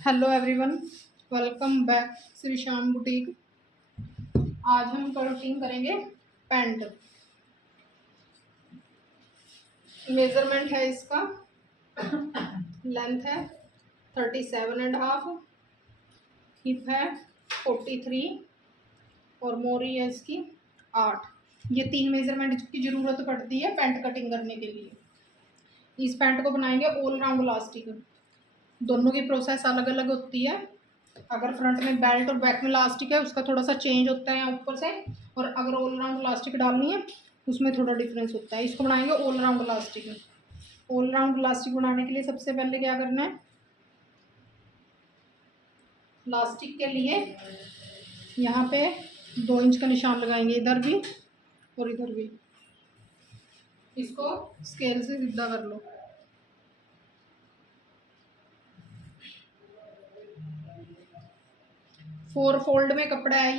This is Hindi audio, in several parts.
Hello everyone, welcome back Shri Shyam boutique. आज हम कटिंग करेंगे पैंट। मेजरमेंट है इसका, लेंथ है 37.5, हिप है 43 और मोरी है इसकी 8। ये 3 मेजरमेंट की ज़रूरत पड़ती है पैंट कटिंग करने के लिए। इस पैंट को बनाएंगे ऑल राउंड इलास्टिक। दोनों की प्रोसेस अलग अलग होती है। अगर फ्रंट में बेल्ट और बैक में इलास्टिक है उसका थोड़ा सा चेंज होता है यहाँ ऊपर से, और अगर ऑल राउंड इलास्टिक डालनी है उसमें थोड़ा डिफरेंस होता है। इसको बनाएंगे all round elastic. All round elastic बनाने के लिए सबसे पहले क्या करना है, इलास्टिक के लिए यहाँ पे 2 इंच का निशान लगाएंगे, इधर भी और इधर भी। इसको स्केल से सीधा कर लो। फोर फोल्ड में कपड़ा है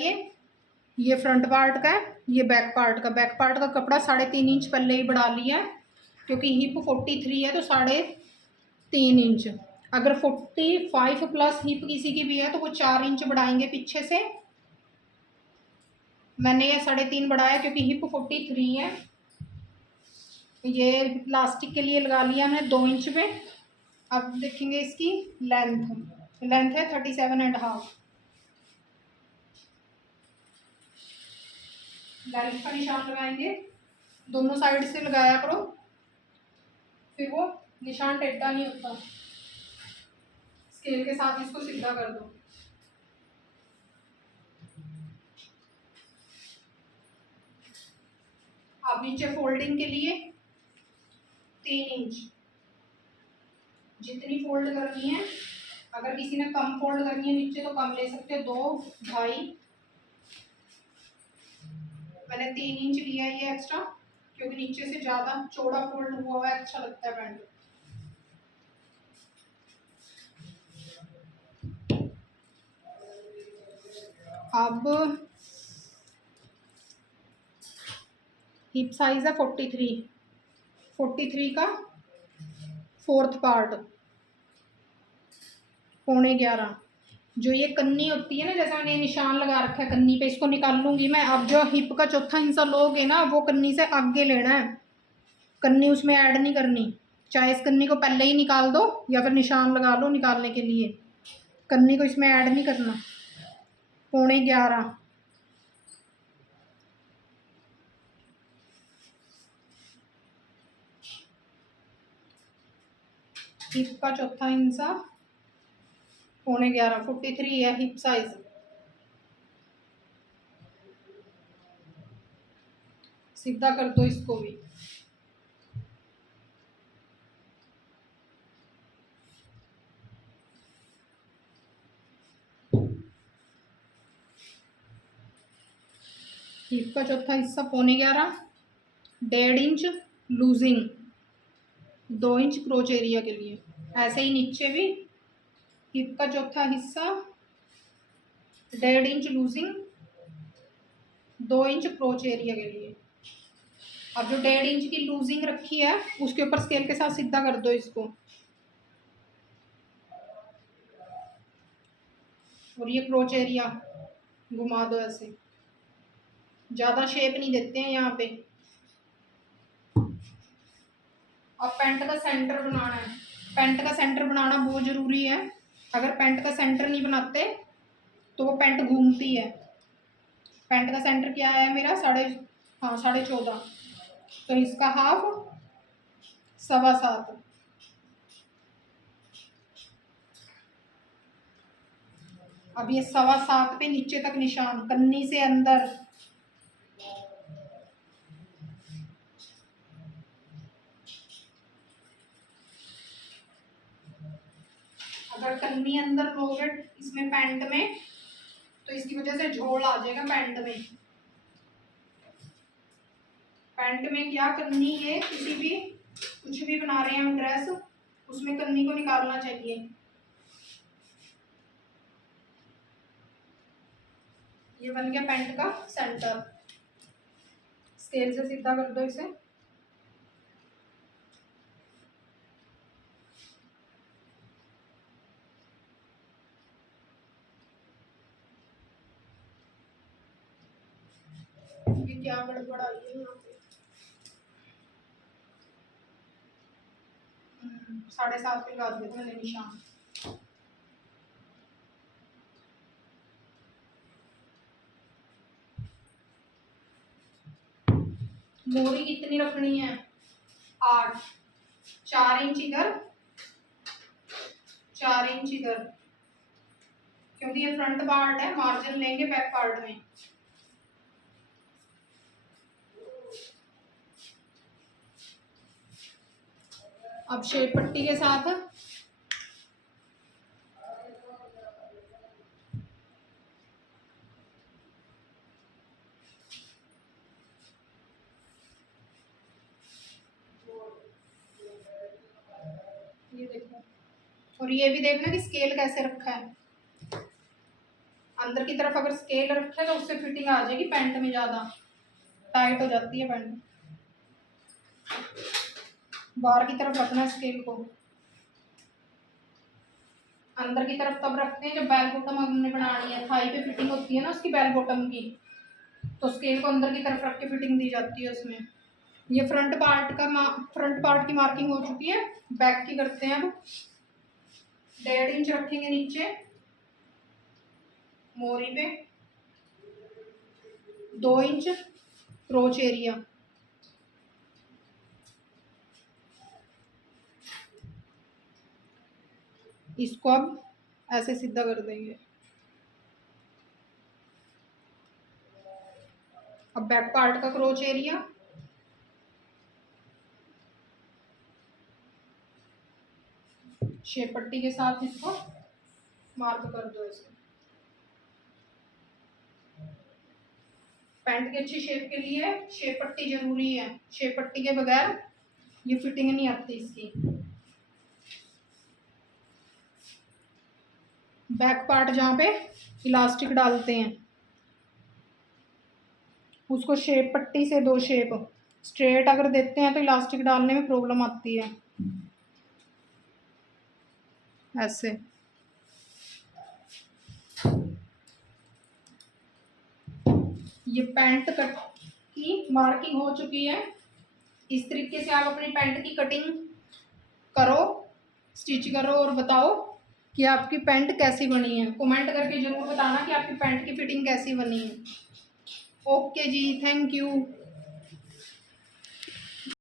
ये फ्रंट पार्ट का है, ये बैक पार्ट का। बैक पार्ट का कपड़ा 3.5 इंच पहले ही बढ़ा लिया है, क्योंकि हिप 43 है तो 3.5 इंच। अगर 45 प्लस हिप किसी की भी है तो वो 4 इंच बढ़ाएंगे पीछे से। मैंने ये 3.5 बढ़ाया क्योंकि हिप 43 है। ये प्लास्टिक के लिए लगा लिया मैंने 2 इंच पे। अब देखेंगे इसकी लेंथ है 37.5। लेंथ का निशान लगाएंगे, दोनों साइड से लगाया करो, फिर वो निशान टेढ़ा नहीं होता। स्केल के साथ इसको सीधा कर दो। अब नीचे फोल्डिंग के लिए 3 इंच जितनी फोल्ड करनी है। अगर किसी ने कम फोल्ड करनी है नीचे तो कम ले सकते हो, 2, 2.5। मैंने 3 इंच लिया है ये एक्स्ट्रा, क्योंकि नीचे से ज़्यादा चौड़ा फोल्ड हुआ है अच्छा लगता है पैंट। अब हिप साइज है 43 का 4th पार्ट 11.25। जो ये कन्नी होती है ना, जैसे मैंने निशान लगा रखा है कन्नी पे, इसको निकाल लूंगी मैं। अब जो हिप का चौथा हिस्सा लोगे ना वो कन्नी से आगे लेना है, कन्नी उसमें ऐड नहीं करनी। चाहे इस कन्नी को पहले ही निकाल दो या फिर निशान लगा लो निकालने के लिए, कन्नी को इसमें ऐड नहीं करना। 11.25 हिप का चौथा हिस्सा 11.25, 43 है हिप साइज। सीधा कर दो इसको भी। हिप का चौथा हिस्सा 11.25, 1.5 inch losing, 2 inch crotch area के लिए। ऐसे ही नीचे भी हिप का चौथा हिस्सा 1.5 inch losing, 2 inch crotch area के लिए। अब जो 1.5 इंच की लूजिंग रखी है उसके ऊपर स्केल के साथ सीधा कर दो इसको, और ये क्रोच एरिया घुमा दो ऐसे। ज़्यादा शेप नहीं देते हैं यहाँ पे। अब पैंट का सेंटर बनाना है। पैंट का सेंटर बनाना बहुत ज़रूरी है। अगर पैंट का सेंटर नहीं बनाते तो वो पैंट घूमती है। पैंट का सेंटर क्या है मेरा 14.5, तो इसका हाफ 7.25। अब ये 7.25 पे नीचे तक निशान, कन्नी से अंदर। अगर कन्नी अंदर लोगे इसमें पैंट में तो इसकी वजह से झोल आ जाएगा पैंट में। पैंट में क्या कन्नी है, किसी भी कुछ भी बना रहे हैं हम ड्रेस, उसमें कन्नी को निकालना चाहिए। ये बन गया पैंट का सेंटर। स्केल से सीधा कर दो इसे। क्या गड़बड़ आई है यहाँ पे। 7.5 पे लगा दिया था मैंने निशान। मोरी कितनी रखनी है? 8, 4 इंच इधर, 4 इंच इधर, क्योंकि ये फ्रंट पार्ट है, मार्जिन लेंगे बैक पार्ट में। अब शेप पट्टी के साथ ये देखो, और ये भी देखना कि स्केल कैसे रखा है। अंदर की तरफ अगर स्केल रखे तो उससे फिटिंग आ जाएगी पैंट में, ज़्यादा टाइट हो जाती है पैंट। बाहर की तरफ रखना है स्केल को, अंदर की तरफ तब रखते हैं जब बेल बॉटम हमने बनानी है। थाई पे फिटिंग होती है ना उसकी बेल बॉटम की, तो स्केल को अंदर की तरफ रख के फिटिंग दी जाती है उसमें। ये फ्रंट पार्ट की मार्किंग हो चुकी है। बैक की करते हैं अब। 1.5 इंच रखेंगे नीचे मोरी पे, 2 इंच क्रोच एरिया, इसको अब ऐसे सीधा कर देंगे। अब बैक पार्ट का क्रोच एरिया, शेप पट्टी के साथ इसको मार्क कर दो ऐसे। पैंट की अच्छी शेप के लिए शेप पट्टी जरूरी है, शेप पट्टी के बगैर ये फिटिंग नहीं आती इसकी। बैक पार्ट जहाँ पे इलास्टिक डालते हैं उसको शेप पट्टी से 2 शेप स्ट्रेट अगर देते हैं तो इलास्टिक डालने में प्रॉब्लम आती है। ऐसे ये पैंट कट की मार्किंग हो चुकी है। इस तरीके से आप अपनी पैंट की कटिंग करो, स्टिच करो और बताओ कि आपकी पैंट कैसी बनी है। कमेंट करके ज़रूर बताना कि आपकी पैंट की फिटिंग कैसी बनी है। Okay ji, thank you.